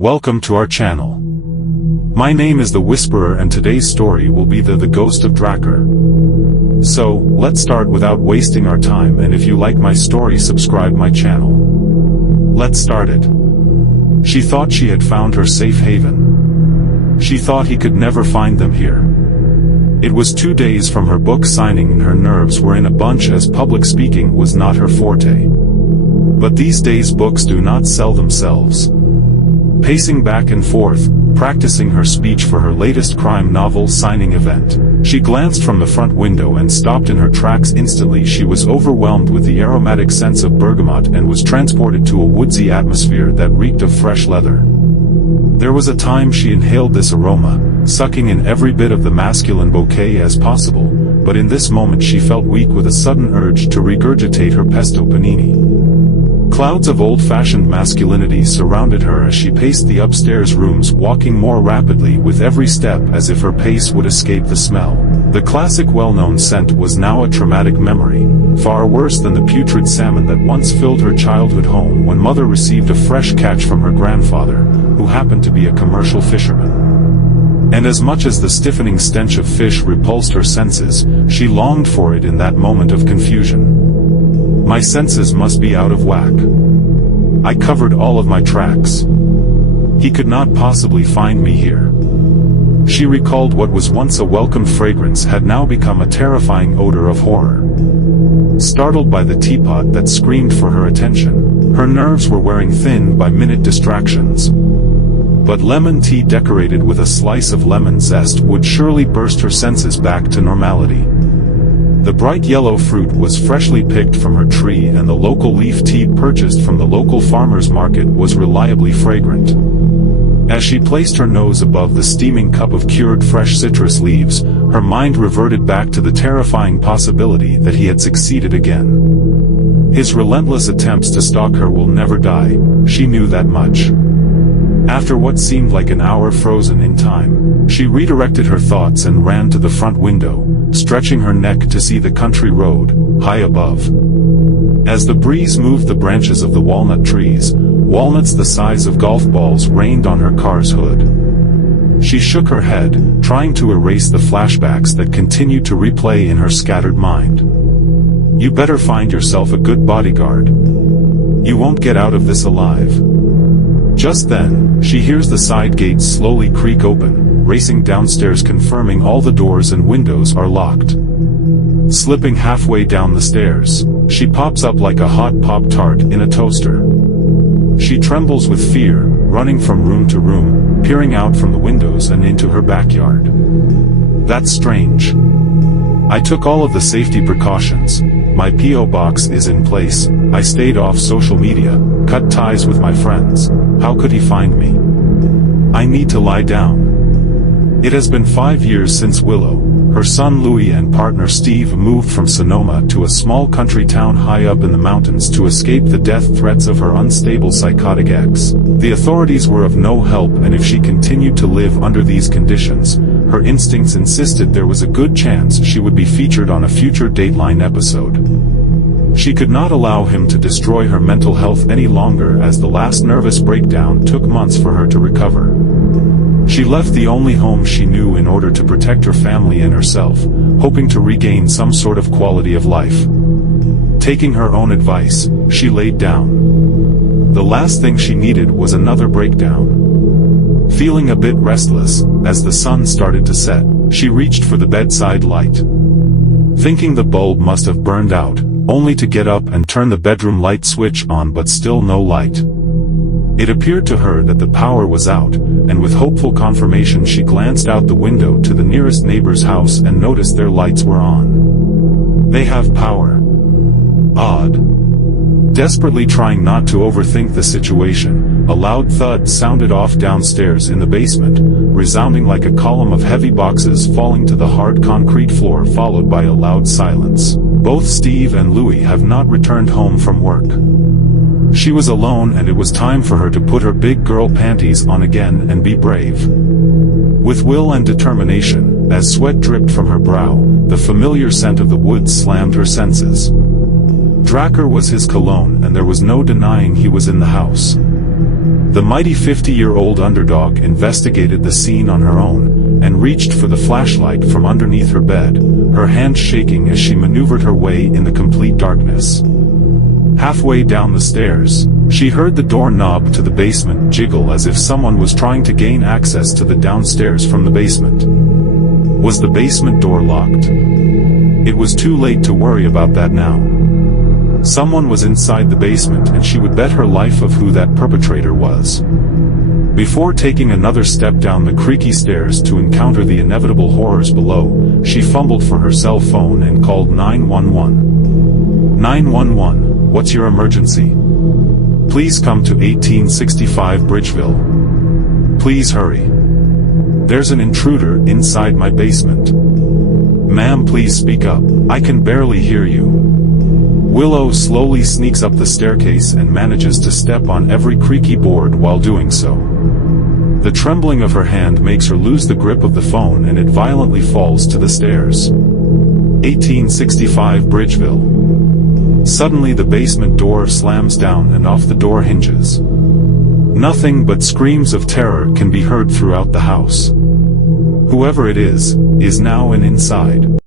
Welcome to our channel. My name is the Whisperer and today's story will be the Ghost of Drakkar. So, let's start without wasting our time, and if you like my story, subscribe my channel. Let's start it. She thought she had found her safe haven. She thought he could never find them here. It was 2 days from her book signing and her nerves were in a bunch as public speaking was not her forte. But these days books do not sell themselves. Pacing back and forth, practicing her speech for her latest crime novel signing event, she glanced from the front window and stopped in her tracks instantly. She was overwhelmed with the aromatic sense of bergamot and was transported to a woodsy atmosphere that reeked of fresh leather. There was a time she inhaled this aroma, sucking in every bit of the masculine bouquet as possible, but in this moment she felt weak with a sudden urge to regurgitate her pesto panini. Clouds of old-fashioned masculinity surrounded her as she paced the upstairs rooms, walking more rapidly with every step as if her pace would escape the smell. The classic well-known scent was now a traumatic memory, far worse than the putrid salmon that once filled her childhood home when mother received a fresh catch from her grandfather, who happened to be a commercial fisherman. And as much as the stiffening stench of fish repulsed her senses, she longed for it in that moment of confusion. My senses must be out of whack. I covered all of my tracks. He could not possibly find me here. She recalled what was once a welcome fragrance had now become a terrifying odor of horror. Startled by the teapot that screamed for her attention, her nerves were wearing thin by minute distractions. But lemon tea decorated with a slice of lemon zest would surely burst her senses back to normality. The bright yellow fruit was freshly picked from her tree, and the local leaf tea purchased from the local farmer's market was reliably fragrant. As she placed her nose above the steaming cup of cured fresh citrus leaves, her mind reverted back to the terrifying possibility that he had succeeded again. His relentless attempts to stalk her will never die, she knew that much. After what seemed like an hour frozen in time, she redirected her thoughts and ran to the front window, stretching her neck to see the country road, high above. As the breeze moved the branches of the walnut trees, walnuts the size of golf balls rained on her car's hood. She shook her head, trying to erase the flashbacks that continued to replay in her scattered mind. You better find yourself a good bodyguard. You won't get out of this alive. Just then, she hears the side gates slowly creak open, racing downstairs confirming all the doors and windows are locked. Slipping halfway down the stairs, she pops up like a hot Pop-Tart in a toaster. She trembles with fear, running from room to room, peering out from the windows and into her backyard. That's strange. I took all of the safety precautions. My P.O. box is in place, I stayed off social media, cut ties with my friends. How could he find me? I need to lie down. It has been 5 years since Willow, her son Louis and partner Steve moved from Sonoma to a small country town high up in the mountains to escape the death threats of her unstable psychotic ex. The authorities were of no help, and if she continued to live under these conditions, her instincts insisted there was a good chance she would be featured on a future Dateline episode. She could not allow him to destroy her mental health any longer, as the last nervous breakdown took months for her to recover. She left the only home she knew in order to protect her family and herself, hoping to regain some sort of quality of life. Taking her own advice, she laid down. The last thing she needed was another breakdown. Feeling a bit restless, as the sun started to set, she reached for the bedside light. Thinking the bulb must have burned out, only to get up and turn the bedroom light switch on, but still no light. It appeared to her that the power was out, and with hopeful confirmation she glanced out the window to the nearest neighbor's house and noticed their lights were on. They have power. Odd. Desperately trying not to overthink the situation, a loud thud sounded off downstairs in the basement, resounding like a column of heavy boxes falling to the hard concrete floor, followed by a loud silence. Both Steve and Louis have not returned home from work. She was alone, and it was time for her to put her big girl panties on again and be brave. With will and determination, as sweat dripped from her brow, the familiar scent of the woods slammed her senses. Drakkar was his cologne, and there was no denying he was in the house. The mighty 50-year-old underdog investigated the scene on her own, and reached for the flashlight from underneath her bed, her hand shaking as she maneuvered her way in the complete darkness. Halfway down the stairs, she heard the doorknob to the basement jiggle as if someone was trying to gain access to the downstairs from the basement. Was the basement door locked? It was too late to worry about that now. Someone was inside the basement and she would bet her life of who that perpetrator was. Before taking another step down the creaky stairs to encounter the inevitable horrors below, she fumbled for her cell phone and called 911. 911, what's your emergency? Please come to 1865 Bridgeville. Please hurry. There's an intruder inside my basement. Ma'am, please speak up, I can barely hear you. Willow slowly sneaks up the staircase and manages to step on every creaky board while doing so. The trembling of her hand makes her lose the grip of the phone and it violently falls to the stairs. 1865 Bridgeville. Suddenly the basement door slams down and off the door hinges. Nothing but screams of terror can be heard throughout the house. Whoever it is now inside.